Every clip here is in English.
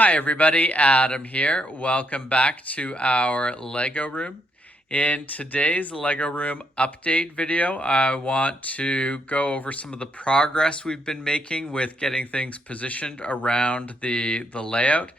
Hi everybody, Adam here. Welcome back to our Lego room. In today's Lego room update video, I want to go over some of the progress we've been making with getting things positioned around the layout.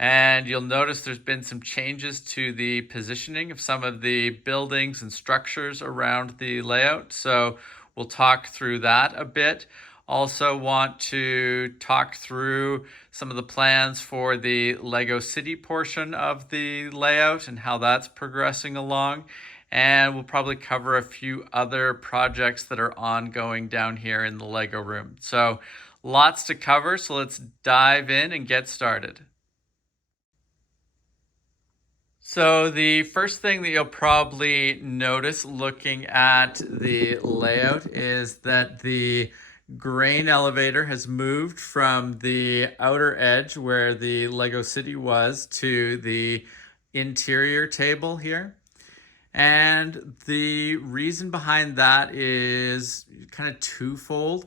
And you'll notice there's been some changes to the positioning of some of the buildings and structures around the layout. So we'll talk through that a bit. Also want to talk through some of the plans for the Lego City portion of the layout and how that's progressing along. And we'll probably cover a few other projects that are ongoing down here in the Lego room. So lots to cover, so let's dive in and get started. So the first thing that you'll probably notice looking at the layout is that the grain elevator has moved from the outer edge where the Lego City was to the interior table here. And the reason behind that is kind of twofold.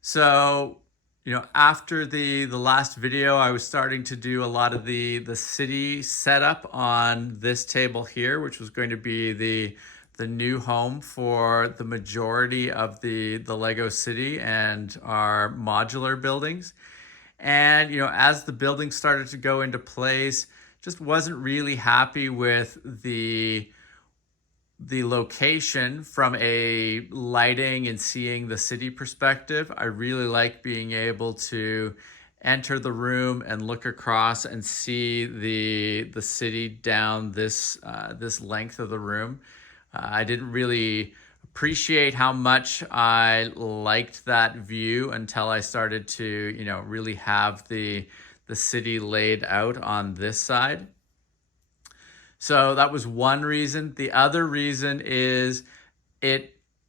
So after the last video, I was starting to do a lot of the city setup on this table here, which was going to be the new home for the majority of the Lego City and our modular buildings. And as the buildings started to go into place, just wasn't really happy with the location from a lighting and seeing the city perspective. I really like being able to enter the room and look across and see the city down this length of the room. I didn't really appreciate how much I liked that view until I started to really have the city laid out on this side. So that was one reason. The other reason is I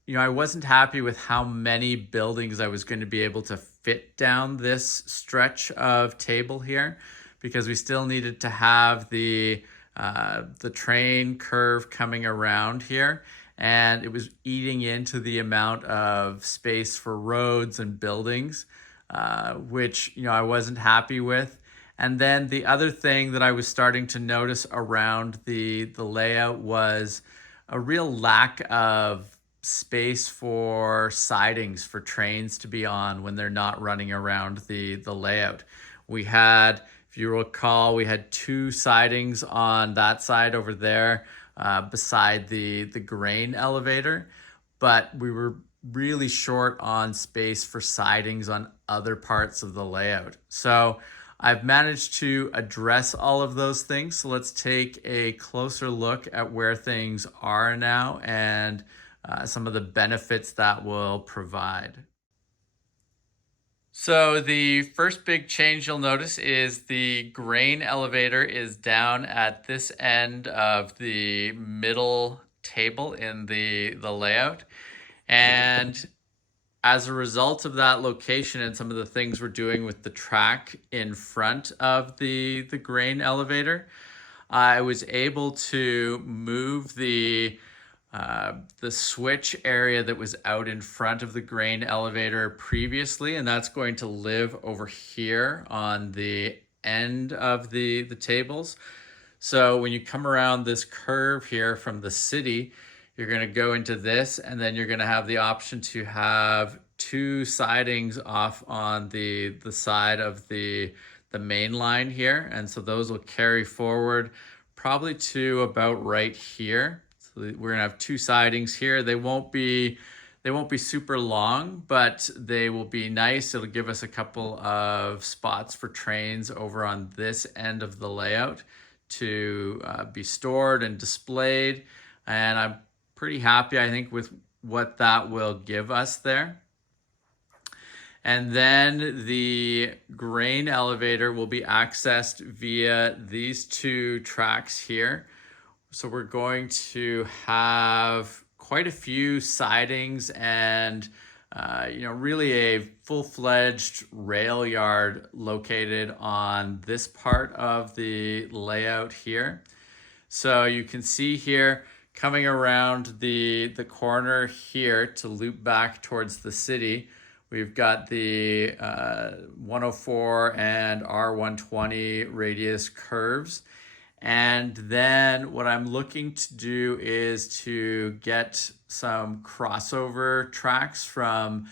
wasn't happy with how many buildings I was going to be able to fit down this stretch of table here, because we still needed to have the train curve coming around here, and it was eating into the amount of space for roads and buildings, which I wasn't happy with. And then the other thing that I was starting to notice around the layout was a real lack of space for sidings for trains to be on when they're not running around the layout. We had, if you recall, we had two sidings on that side over there beside the grain elevator, but we were really short on space for sidings on other parts of the layout. So I've managed to address all of those things. So let's take a closer look at where things are now and some of the benefits that will provide. So the first big change you'll notice is the grain elevator is down at this end of the middle table in the layout. And as a result of that location and some of the things we're doing with the track in front of the grain elevator, I was able to move the switch area that was out in front of the grain elevator previously, and that's going to live over here on the end of the tables. So when you come around this curve here from the city, you're going to go into this, and then you're going to have the option to have two sidings off on the side of the main line here. And so those will carry forward probably to about right here. So we're going to have two sidings here. They won't be super long, but they will be nice. It'll give us a couple of spots for trains over on this end of the layout to be stored and displayed. And I'm pretty happy, I think, with what that will give us there. And then the grain elevator will be accessed via these two tracks here. So we're going to have quite a few sidings and really a full-fledged rail yard located on this part of the layout here. So you can see here, coming around the corner here to loop back towards the city, We've got the 104 and R120 radius curves. And then what I'm looking to do is to get some crossover tracks from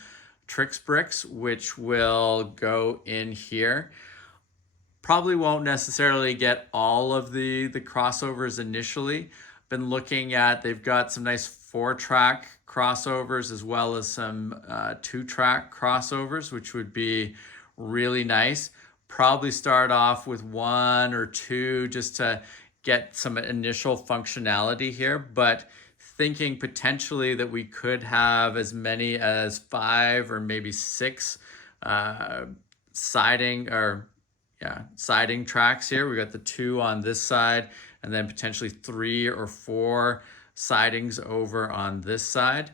Trix Bricks, which will go in here. Probably won't necessarily get all of the crossovers initially. Been looking at, they've got some nice 4-track crossovers as well as some 2-track crossovers, which would be really nice. Probably start off with 1 or 2 just to get some initial functionality here, but thinking potentially that we could have as many as 5 or maybe 6 siding tracks here. We got the 2 on this side and then potentially 3 or 4 sidings over on this side,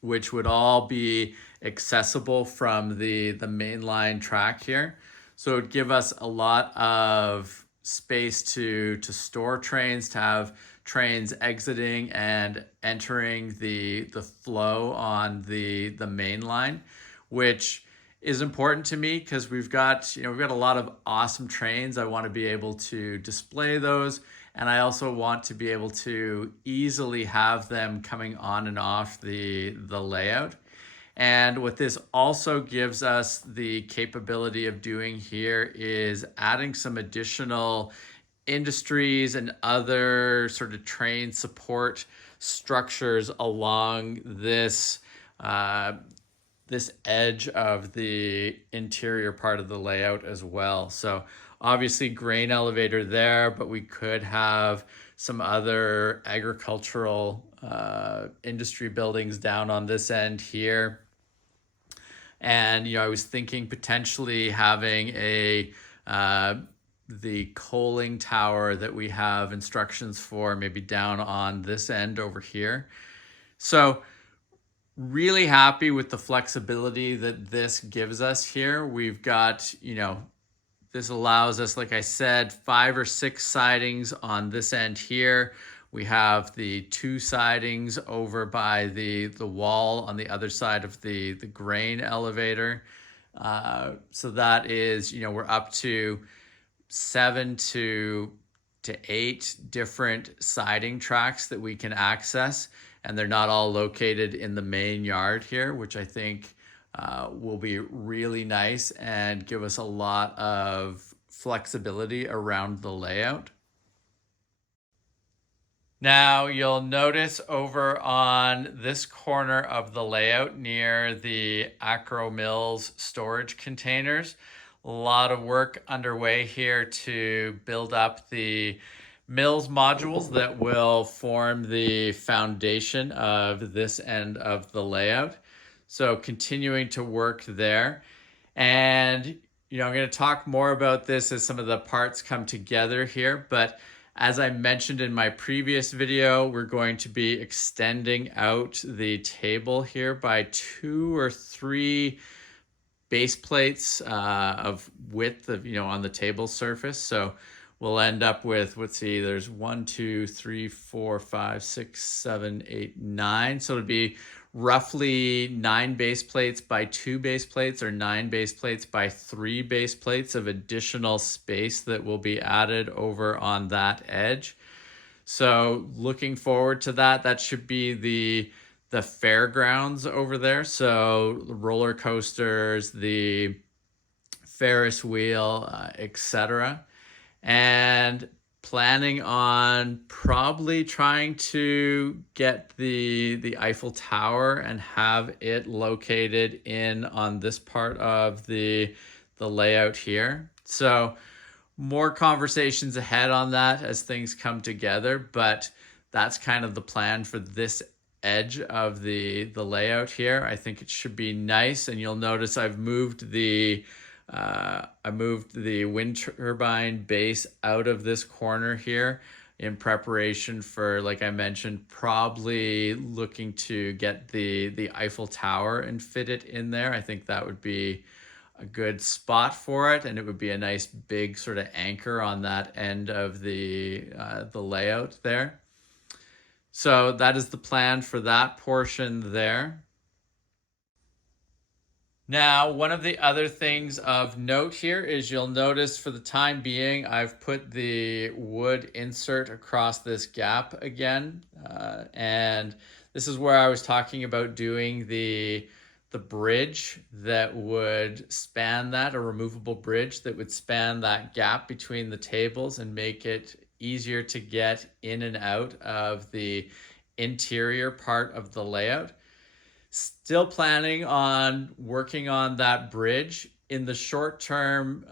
which would all be accessible from the mainline track here. So it would give us a lot of space to store trains, to have trains exiting and entering the flow on the main line, which is important to me because we've got a lot of awesome trains. I want to be able to display those, and I also want to be able to easily have them coming on and off the layout. And what this also gives us the capability of doing here is adding some additional industries and other sort of train support structures along this this edge of the interior part of the layout as well. So obviously grain elevator there, but we could have some other agricultural industry buildings down on this end here. And I was thinking potentially having the coaling tower that we have instructions for maybe down on this end over here. So really happy with the flexibility that this gives us here. We've got, this allows us, like I said, 5 or 6 sidings on this end here. We have the 2 sidings over by the wall on the other side of the grain elevator. So that is, we're up to 7 to 8 different siding tracks that we can access, and they're not all located in the main yard here, which I think will be really nice and give us a lot of flexibility around the layout. Now you'll notice over on this corner of the layout near the Acro Mills storage containers, a lot of work underway here to build up the Mills modules that will form the foundation of this end of the layout. So continuing to work there. And, I'm going to talk more about this as some of the parts come together here, but as I mentioned in my previous video, we're going to be extending out the table here by 2 or 3 base plates of width of, on the table surface. So we'll end up with, let's see, there's 1, 2, 3, 4, 5, 6, 7, 8, 9. So it'll be roughly 9 base plates by 2 base plates, or 9 base plates by 3 base plates of additional space that will be added over on that edge. So looking forward to that. That should be the fairgrounds over there. So the roller coasters, the Ferris wheel, etc. And planning on probably trying to get the Eiffel Tower and have it located in on this part of the layout here. So more conversations ahead on that as things come together, but that's kind of the plan for this edge of the layout here. I think it should be nice, and you'll notice I've moved the wind turbine base out of this corner here in preparation for, like I mentioned, probably looking to get the Eiffel Tower and fit it in there. I think that would be a good spot for it, and it would be a nice big sort of anchor on that end of the layout there. So that is the plan for that portion there. Now, one of the other things of note here is you'll notice for the time being, I've put the wood insert across this gap again. And this is where I was talking about doing the bridge that would span that, a removable bridge that would span that gap between the tables and make it easier to get in and out of the interior part of the layout. Still planning on working on that bridge in the short term,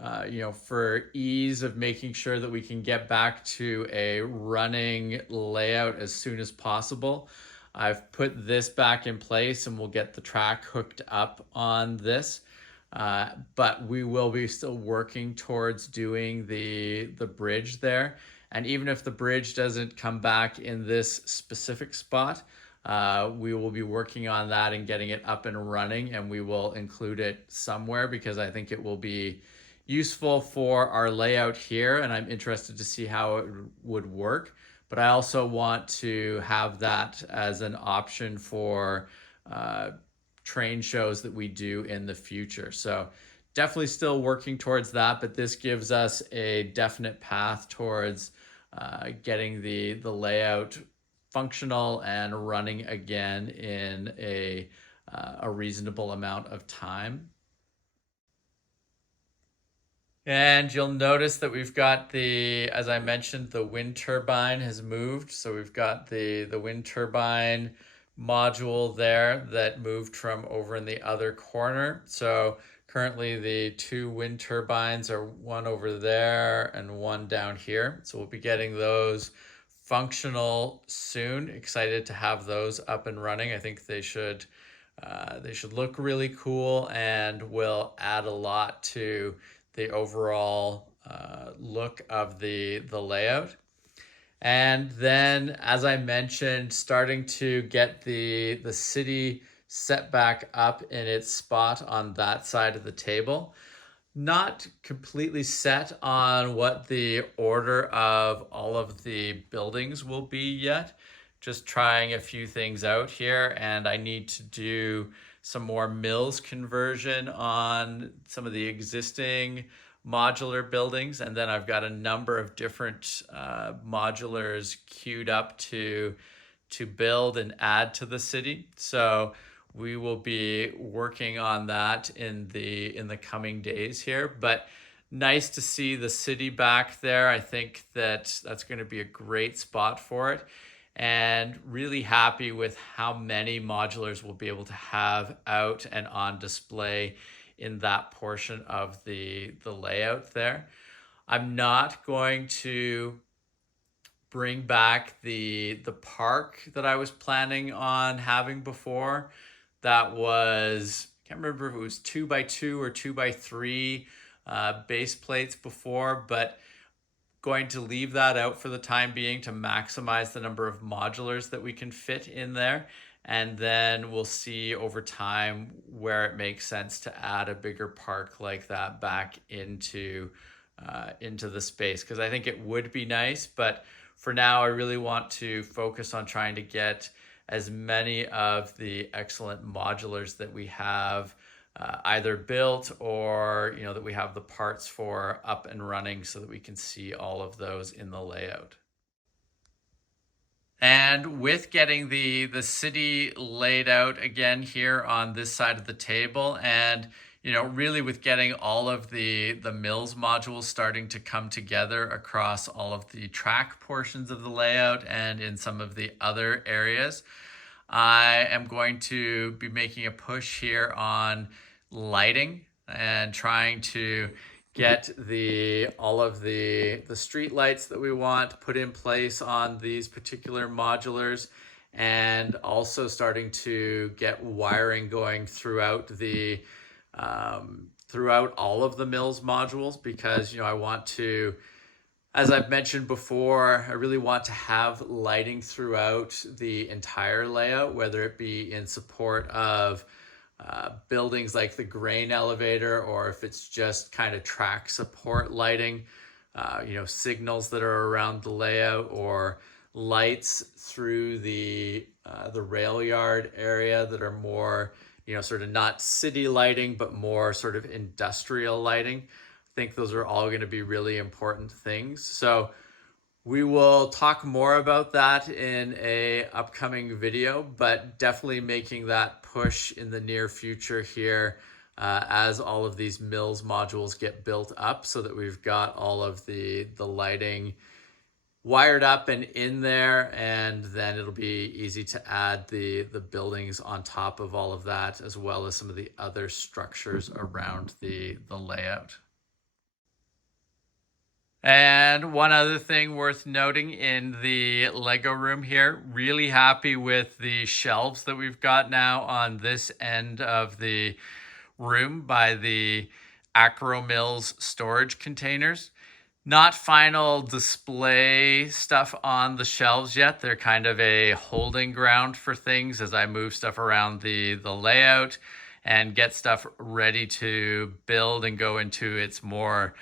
for ease of making sure that we can get back to a running layout as soon as possible. I've put this back in place and we'll get the track hooked up on this. But we will be still working towards doing the bridge there. And even if the bridge doesn't come back in this specific spot, we will be working on that and getting it up and running, and we will include it somewhere because I think it will be useful for our layout here, and I'm interested to see how it would work. But I also want to have that as an option for train shows that we do in the future. So definitely still working towards that, but this gives us a definite path towards getting the layout functional and running again in a reasonable amount of time. And you'll notice that we've got as I mentioned, the wind turbine has moved. So we've got the wind turbine module there that moved from over in the other corner. So currently the two wind turbines are one over there and one down here. So we'll be getting those functional soon. Excited to have those up and running. I think they should look really cool and will add a lot to the overall look of the layout. And then, as I mentioned, starting to get the city set back up in its spot on that side of the table. Not completely set on what the order of all of the buildings will be yet. Just trying a few things out here, and I need to do some more mills conversion on some of the existing modular buildings, and then I've got a number of different modulars queued up to build and add to the city. So we will be working on that in the coming days here, but nice to see the city back there. I think that's going to be a great spot for it, and really happy with how many modulars we'll be able to have out and on display in that portion of the layout there. I'm not going to bring back the park that I was planning on having before. That was, I can't remember if it was 2x2 or 2x3 base plates before, but going to leave that out for the time being to maximize the number of modulars that we can fit in there. And then we'll see over time where it makes sense to add a bigger park like that back into the space, because I think it would be nice. But for now, I really want to focus on trying to get as many of the excellent modulars that we have either built or that we have the parts for up and running, so that we can see all of those in the layout. And with getting the city laid out again here on this side of the table, and really with getting all of the mills modules starting to come together across all of the track portions of the layout and in some of the other areas, I am going to be making a push here on lighting and trying to get all of the street lights that we want put in place on these particular modulars, and also starting to get wiring going throughout throughout all of the mills modules, because I want to, as I've mentioned before, I really want to have lighting throughout the entire layout, whether it be in support of buildings like the grain elevator, or if it's just kind of track support lighting, signals that are around the layout, or lights through the Railyard area that are more sort of not city lighting, but more sort of industrial lighting. I think those are all going to be really important things. So we will talk more about that in a upcoming video, but definitely making that push in the near future here as all of these Mills modules get built up, so that we've got all of the lighting wired up and in there, and then it'll be easy to add the buildings on top of all of that, as well as some of the other structures around the layout. And one other thing worth noting in the Lego room here, really happy with the shelves that we've got now on this end of the room by the Acro Mills storage containers. Not final display stuff on the shelves yet. They're kind of a holding ground for things as I move stuff around the layout and get stuff ready to build and go into its more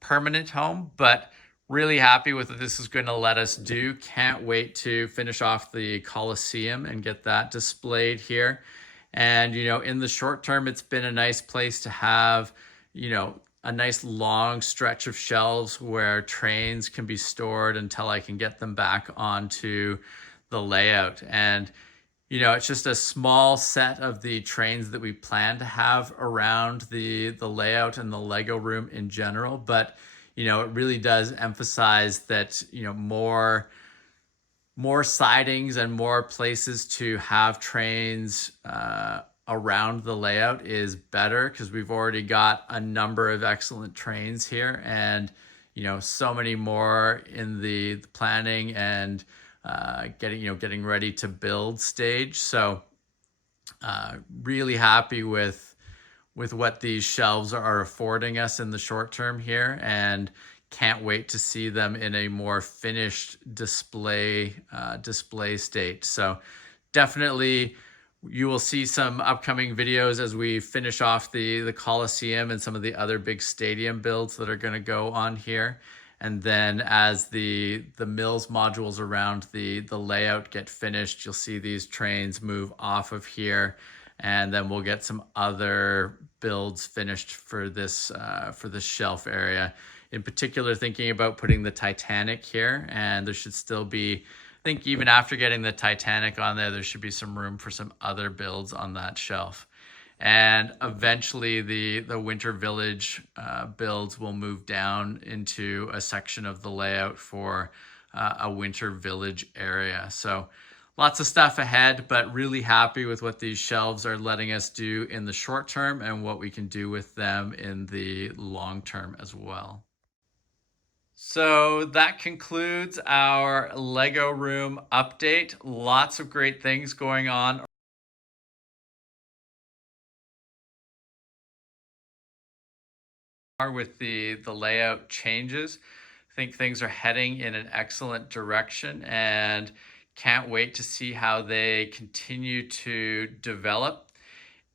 permanent home. But really happy with what this is going to let us do. Can't wait to finish off the Coliseum and get that displayed here. And, in the short term, it's been a nice place to have, a nice long stretch of shelves where trains can be stored until I can get them back onto the layout. And, it's just a small set of the trains that we plan to have around the layout and the Lego room in general. But, it really does emphasize that, more sidings and more places to have trains around the layout is better, because we've already got a number of excellent trains here, and so many more in the planning and getting ready to build stage. So really happy with what these shelves are affording us in the short term here, and can't wait to see them in a more finished display state. So definitely you will see some upcoming videos as we finish off the Coliseum and some of the other big stadium builds that are going to go on here. And then as the Mills modules around the layout get finished, you'll see these trains move off of here. And then we'll get some other builds finished for this shelf area. In particular, thinking about putting the Titanic here, and there should still be, I think even after getting the Titanic on there should be some room for some other builds on that shelf. And eventually the Winter Village builds will move down into a section of the layout for a Winter Village area. So lots of stuff ahead, but really happy with what these shelves are letting us do in the short term and what we can do with them in the long term as well. So that concludes our Lego room update. Lots of great things going on with the layout changes. I think things are heading in an excellent direction, and can't wait to see how they continue to develop.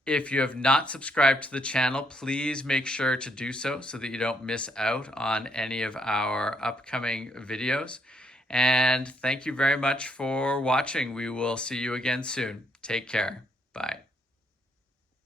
If you have not subscribed to the channel, please make sure to do so that you don't miss out on any of our upcoming videos. And thank you very much for watching. We will see you again soon. Take care. Bye.